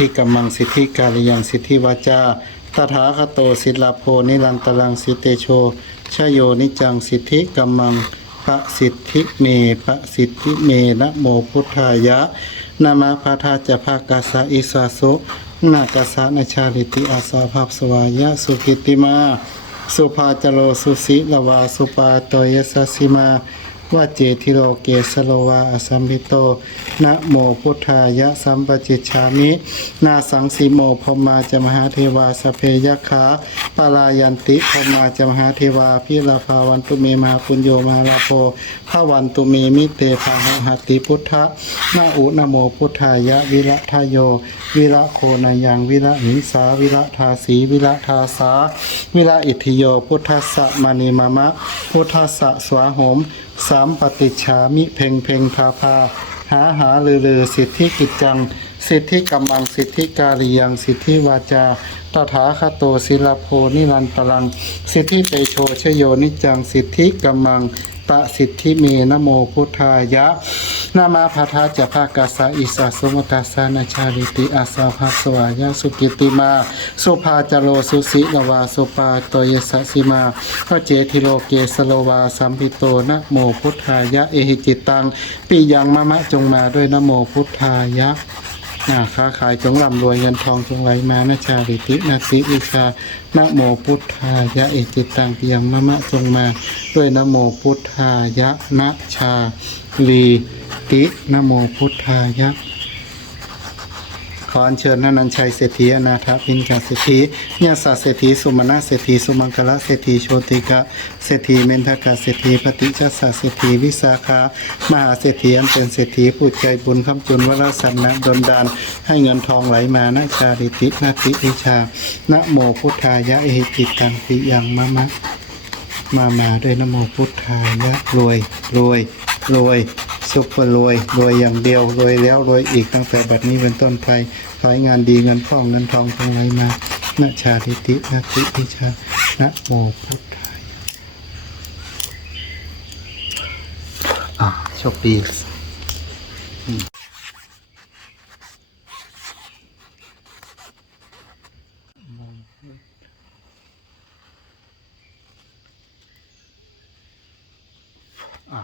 ทิกัมมังสิทธิกาลยังสิทธิวาจาตถาคโตศิลาโพนิรันตรังสิเตโชชโยนิจังสิทธิกัมมังพระสิทธิเมพระสิทธิเมนะโมพุทธายะนามาพาทาจะภากัสสะอิสาโสนากัสสะนชาลิติอาสาภาพสวายะสุกิติมา สุภาจโรสุสิลวาสุปาโตยสสสิมา ว่าเจทิโรเกสโลวาอสัมพิโตนะโมพุทธายะสัมปจิตชามินาสังสีโมพมมาจมหาเทวาสเพยขาปาลายันติพมมาจมหาเทวาพิลาภาวันตุเมมาปุญโยมาลาโพภาวันตุเมมิเตภาหหติพุทธะนาอุนะโมพุทธายะวิระทายโย วิระโคนายังวิระหิงสาวิระทาสีวิระทาสาวิระอิทธิโยพุทธัสสะมณีมามะ พุทธสะสวาหม สามปฏิชามิเพ่งเพ่งพาพาหาหาลือลือสิทธิกิจจัง สิทธิกำลังสิทธิกาลียังสิทธิวาจาตถาคโตศิลาโพนิรันตรัง สิทธิเตโชชโยนิจัง สิทธิกำลัง ปะสิทธิเมนะโมพุทธายะนามาพาทาจะภากัสสะอิสาสมตัสสานาชาลิติอาสาภาสวายาสุกิติมาสุภาจโรสุสิลวาสุปาโตยสสิมาพระเจทิโลเกสโลวาสัมพิโตนะโมพุทธายะเอหิจิตังปิยังมะมะจงมาด้วยนะโมพุทธายะ นาค้าขายจงร่ำรวยเงินทองจงไหลมานะชาลิตินาสิอิชานะโมพุทธายะเอติตังเพียงมะมะจงมา ด้วยนะโมพุทธายะนะชาลีตินะโมพุทธายะ ออัญเชิญนันนันชัยเศรษฐีอนาถพินกาเศรษฐีเนี่ยสาเศรษฐีสุมาณะเศรษฐีสุมังคละเศรษฐีโชติกะเศรษฐีเมนทกาเศรษฐีปฏิจจสาเศรษฐีวิสาขามหาเศรษฐีอันเป็นเศรษฐีผู้ใจบุญคำจุนวรสันนะดลดานให้เงินทองไหลมานะชาลิตินาติอิชานะโมพุทธายะเอหิจิตังปิยังมะมะมามาด้วยนะโมพุทธายะรวยรวยรวย ซุกเปอร์รวยรวยอย่างเดียวรวยแล้วรวยอีกตั้งแต่บัดนี้เป็นต้นไปขายงานดีเงินคล่องเงินทองทั้งไหลมาณชาติตินาติพิชาณโมพุทไทยอ่าโชคดีอ่า